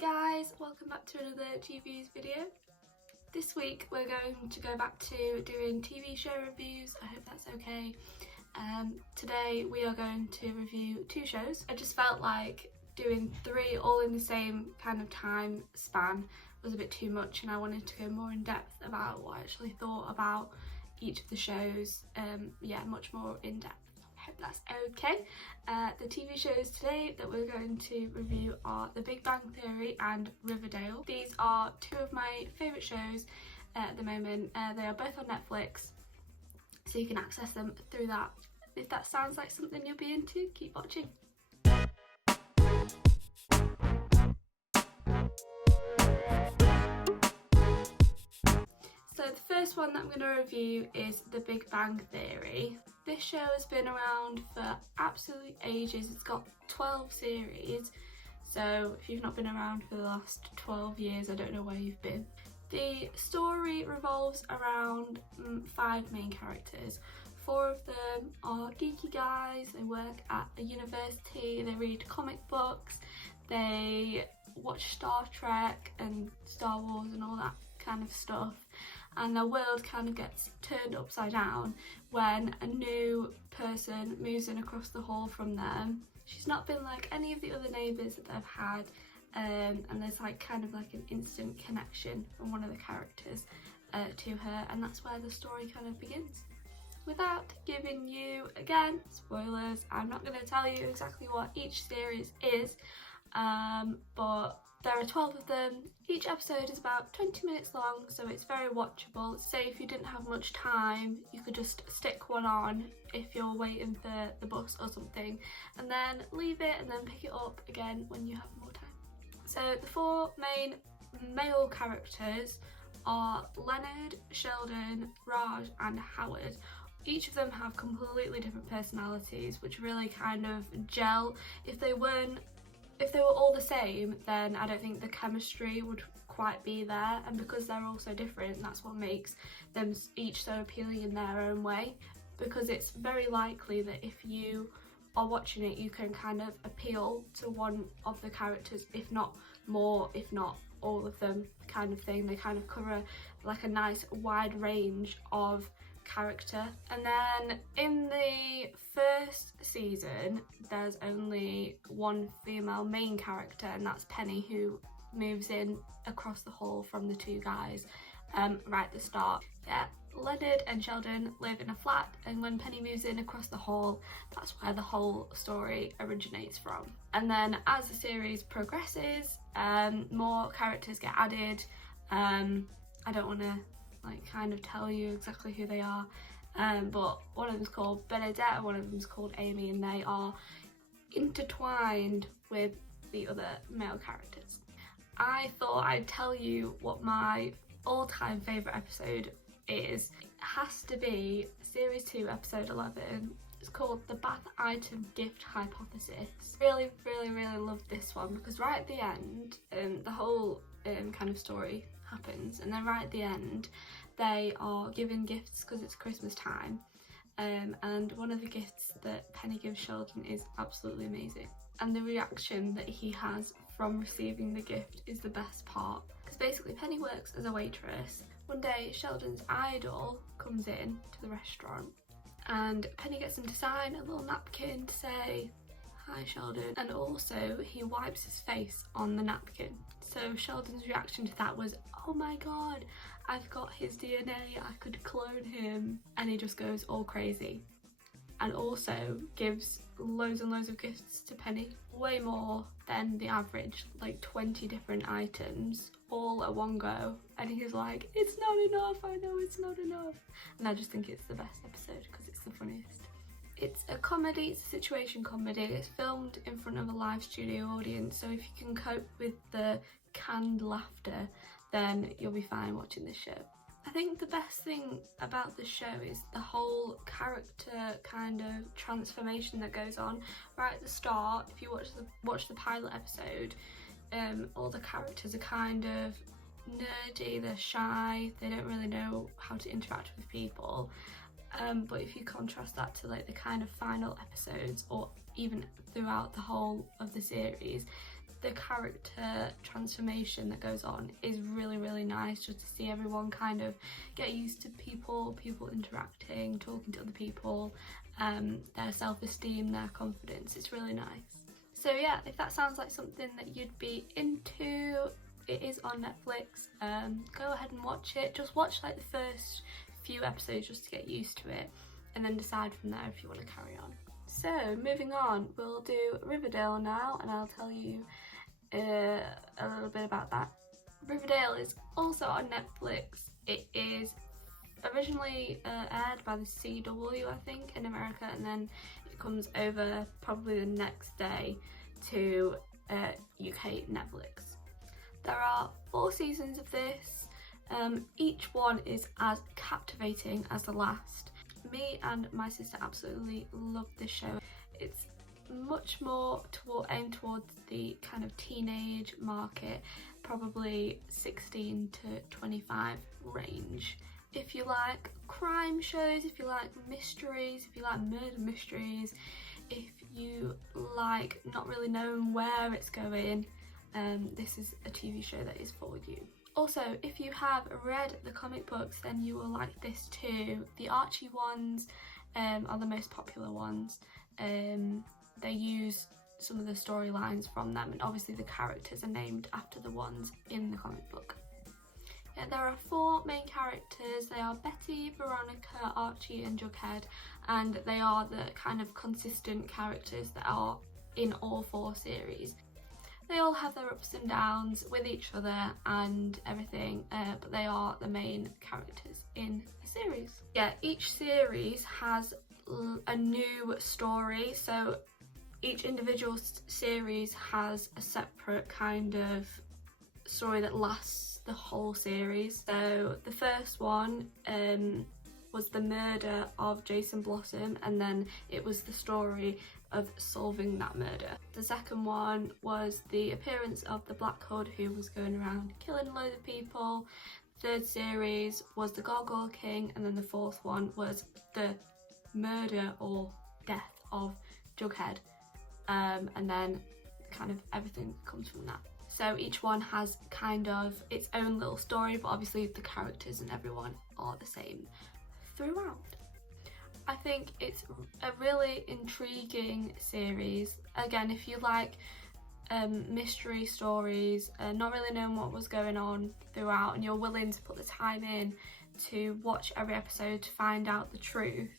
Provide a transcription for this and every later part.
Hi guys, welcome back to another TV's video. This week we're going to go back to doing TV show reviews. I hope that's okay. Today we are going to review 2 shows. I just felt like doing 3 all in the same kind of time span was a bit too much, and I wanted to go more in depth about what I actually thought about each of the shows. Much more in depth. I hope that's okay. The TV shows today that we're going to review are The Big Bang Theory and Riverdale. These are 2 of my favourite shows at the moment. They are both on Netflix, so you can access them through that. If that sounds like something you'll be into, keep watching. So the first one that I'm going to review is The Big Bang Theory. This show has been around for absolutely ages. It's got 12 series, so if you've not been around for the last 12 years, I don't know where you've been. The story revolves around 5 main characters. 4 of them are geeky guys. They work at a university, they read comic books, they watch Star Trek and Star Wars and all that kind of stuff, and their world kind of gets turned upside down when a new person moves in across the hall from them. She's not been like any of the other neighbours that they've had, and there's like kind of like an instant connection from one of the characters to her, and that's where the story kind of begins. Without giving you, again, spoilers, I'm not going to tell you exactly what each series is, but there are 12 of them. Each episode is about 20 minutes long, so it's very watchable. Say if you didn't have much time, you could just stick one on if you're waiting for the bus or something, and then leave it and then pick it up again when you have more time. So the 4 main male characters are Leonard, Sheldon, Raj and Howard. Each of them have completely different personalities, which really kind of gel. If they were all the same, then I don't think the chemistry would quite be there, and because they're all so different, that's what makes them each so appealing in their own way, because it's very likely that if you are watching it, you can kind of appeal to one of the characters, if not more, if not all of them, kind of thing. They kind of cover like a nice wide range of character. And then in the first season there's only 1 female main character, and that's Penny, who moves in across the hall from the 2 guys right at the start. Leonard and Sheldon live in a flat, and when Penny moves in across the hall, that's where the whole story originates from. And then as the series progresses, more characters get added. I don't want to kind of tell you exactly who they are, but one of them's called Bernadette and one of them's called Amy, and they are intertwined with the other male characters. I thought I'd tell you what my all-time favourite episode is. It has to be series 2 episode 11. It's called The Bath Item Gift Hypothesis. Really love this one, because right at the end, the whole kind of story happens, and then right at the end they are given gifts because it's Christmas time, and one of the gifts that Penny gives Sheldon is absolutely amazing, and the reaction that he has from receiving the gift is the best part, because basically Penny works as a waitress. One day Sheldon's idol comes in to the restaurant, and Penny gets him to sign a little napkin to say, "Hi Sheldon," and also he wipes his face on the napkin. So Sheldon's reaction to that was, "Oh my god, I've got his DNA, I could clone him," and he just goes all crazy. And also gives loads and loads of gifts to Penny, way more than the average, like 20 different items all at one go, and he's like, "It's not enough, I know it's not enough." And I just think it's the best episode because it's the funniest. It's a comedy, it's a situation comedy. It's filmed in front of a live studio audience, so if you can cope with the canned laughter, then you'll be fine watching this show. I think the best thing about this show is the whole character kind of transformation that goes on right at the start. If you watch the pilot episode, all the characters are kind of nerdy, they're shy, they don't really know how to interact with people. But if you contrast that to like the kind of final episodes, or even throughout the whole of the series, the character transformation that goes on is really nice, just to see everyone kind of get used to people interacting, talking to other people, their self-esteem, their confidence. It's really nice. So yeah, if that sounds like something that you'd be into, it is on Netflix. Go ahead and watch it. Just watch like the first few episodes just to get used to it, and then decide from there if you want to carry on. So moving on, we'll do Riverdale now, and I'll tell you a little bit about that. Riverdale is also on Netflix. It is originally aired by the CW, I think, in America, and then it comes over probably the next day to UK Netflix. There are 4 seasons of this. Each one is as captivating as the last. Me and my sister absolutely love this show. It's much more aimed towards the kind of teenage market, probably 16 to 25 range. If you like crime shows, if you like mysteries, if you like murder mysteries, if you like not really knowing where it's going, this is a TV show that is for you. Also, if you have read the comic books, then you will like this too. The Archie ones are the most popular ones. They use some of the storylines from them, and obviously the characters are named after the ones in the comic book. Yeah, there are 4 main characters. They are Betty, Veronica, Archie and Jughead, and they are the kind of consistent characters that are in all 4 series. They all have their ups and downs with each other and everything, but they are the main characters in the series. Yeah, each series has a new story, so each individual series has a separate kind of story that lasts the whole series. So the first one was the murder of Jason Blossom, and then it was the story of solving that murder. The second one was the appearance of the Black Hood, who was going around killing loads of people. The third series was the Gargoyle King, and then the fourth one was the murder or death of Jughead, and then kind of everything comes from that. So each one has kind of its own little story, but obviously the characters and everyone are the same throughout. I think it's a really intriguing series. Again, if you like mystery stories, not really knowing what was going on throughout, and you're willing to put the time in to watch every episode to find out the truth,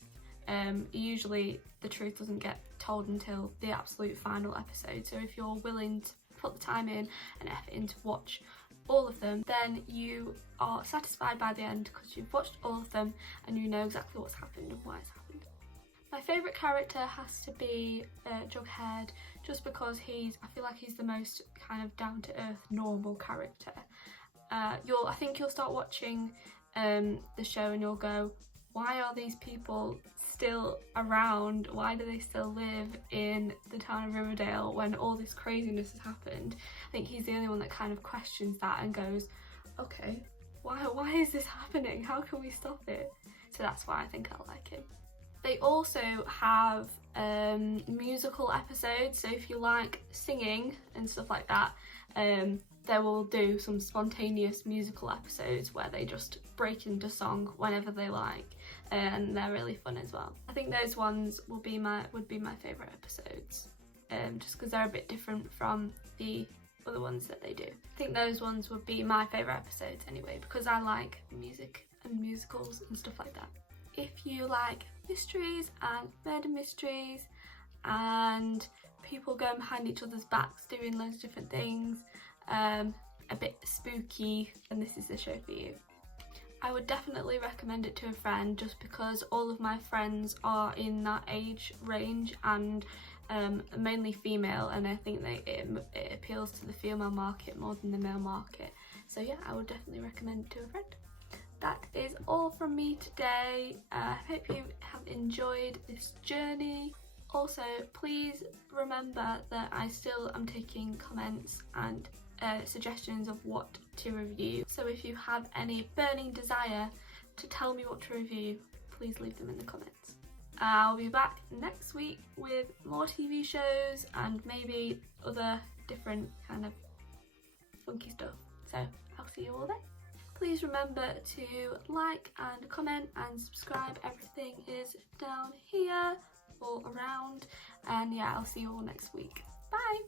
usually the truth doesn't get told until the absolute final episode. So if you're willing to put the time in and effort in to watch all of them, then you are satisfied by the end because you've watched all of them and you know exactly what's happened and why it's happened. My favourite character has to be Jughead, just because I feel like he's the most kind of down-to-earth, normal character. I think you'll start watching the show and you'll go, why are these people still around? Why do they still live in the town of Riverdale when all this craziness has happened? I think he's the only one that kind of questions that and goes, okay, why is this happening? How can we stop it? So that's why I think I like him. They also have musical episodes, so if you like singing and stuff like that, they will do some spontaneous musical episodes where they just break into song whenever they like, and they're really fun as well. I think those ones would be my favourite episodes, just because they're a bit different from the other ones that they do. I think those ones would be my favourite episodes anyway, because I like music and musicals and stuff like that. If you like mysteries and murder mysteries and people going behind each other's backs doing loads of different things, a bit spooky, then this is the show for you. I would definitely recommend it to a friend, just because all of my friends are in that age range and mainly female, and I think it appeals to the female market more than the male market. So yeah, I would definitely recommend it to a friend. That is all from me today. I hope you have enjoyed this journey. Also, please remember that I still am taking comments and suggestions of what to review. So if you have any burning desire to tell me what to review, please leave them in the comments. I'll be back next week with more TV shows and maybe other different kind of funky stuff. So I'll see you all then. Please remember to like and comment and subscribe. Everything is down here all around, and yeah, I'll see you all next week. Bye.